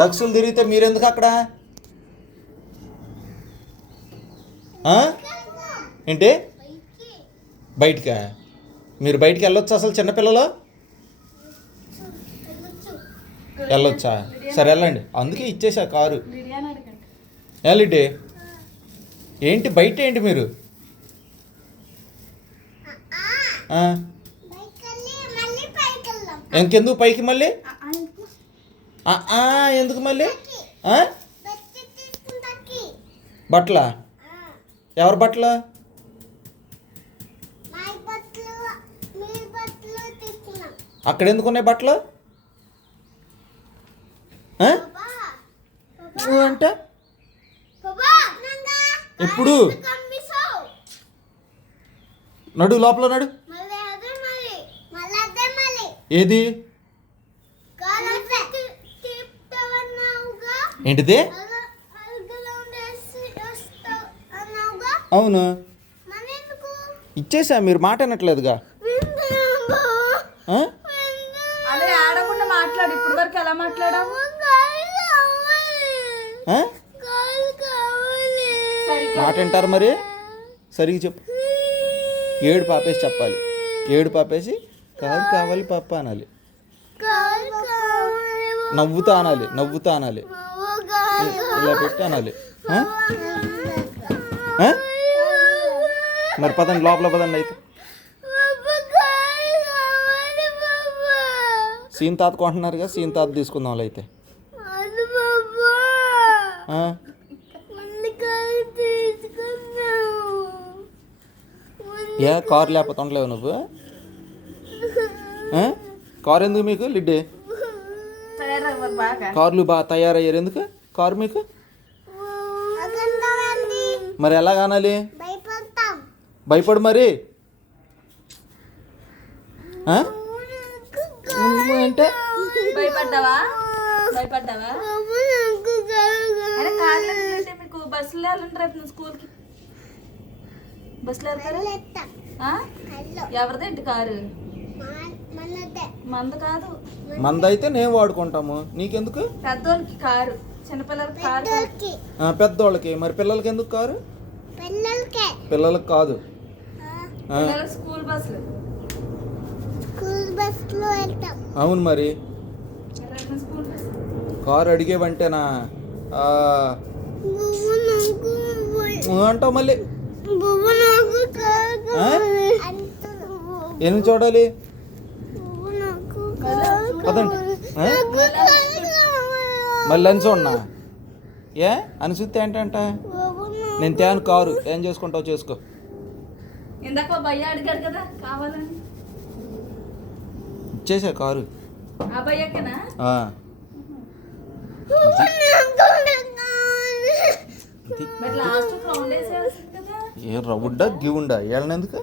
డక్సులు తిరిగితే మీరెందుకు అక్కడ? ఏంటి బయటికా? మీరు బయటికి వెళ్ళొచ్చా అసలు? చిన్నపిల్లలు వెళ్ళొచ్చా? సరే వెళ్ళండి, అందుకే ఇచ్చేసా కారు. వెళ్ళిడే ఏంటి బయట ఏంటి మీరు? ఇంకెందుకు పైకి మళ్ళీ? ఎందుకు మళ్ళీ? బట్టలా? ఎవరి బట్టలు? అక్కడ ఎందుకు ఉన్నాయి బట్టలు అంటే? ఎప్పుడు? నడు లోపల నడు. ఏది? ఏంటిది? అవును ఇచ్చేసా, మీరు మాట అనట్లేదుగా. ఇప్పుడు వరకు ఎలా మాట్లాడావు? మాట వింటారు మరి? సరిగ్గా చెప్పు. ఏడు పాపేసి చెప్పాలి. ఏడు పాపేసి కాదు కావాలి పాప అనాలి. నవ్వుతా అనాలి, నవ్వుతా అనాలి, ఇలా పెట్టి అనాలి. మరి పదండి లోపల పదండి. అయితే సీన్ తాత కొంటున్నారుగా, సీన్ తాత తీసుకుందాం అయితే. ఏ కారు లేకపోతే ఉండలేవు నువ్వు? కారు ఎందుకు మీకు? లిడ్డే కార్లు బాగా తయారయ్యారు. ఎందుకు కారు మీకు? మరి ఎలా కానాలి? భయపడు మరి. అంటే భయపడ్డావా? భయపడ్డావా? మీకు బస్సులో వెళ్ళండి రేపు స్కూల్కి. బస్సులో వెళ్తారా? ఎవరిదేంటి కారు? మంద కాదు. మంద అయితే నేను వాడుకుంటాము, నీకెందుకు? పెద్దోళ్ళకి కారు, చిన్నపిల్లలకి కారు. పెద్దోళ్ళకి. మరి పిల్లలకి ఎందుకు కారు? పిల్లలకి కాదు. స్కూల్ బస్సులు. అవును మరి. కారు అడిగేవంటేనా అంటావు మళ్ళీ? ఏమి చూడాలి? అదండి మళ్ళీ అని చూడనా? ఏ అని చూస్తే ఏంటంట? నేను తేను కారు, ఏం చేసుకుంటావు చేసుకో. ఇందాక భయ్య అడిగాడు కదా కావాలని, ఇచ్చేసా కారు. ఏ రవ్వుడ్డా గివుండా ఏళ్ళనెందుకు?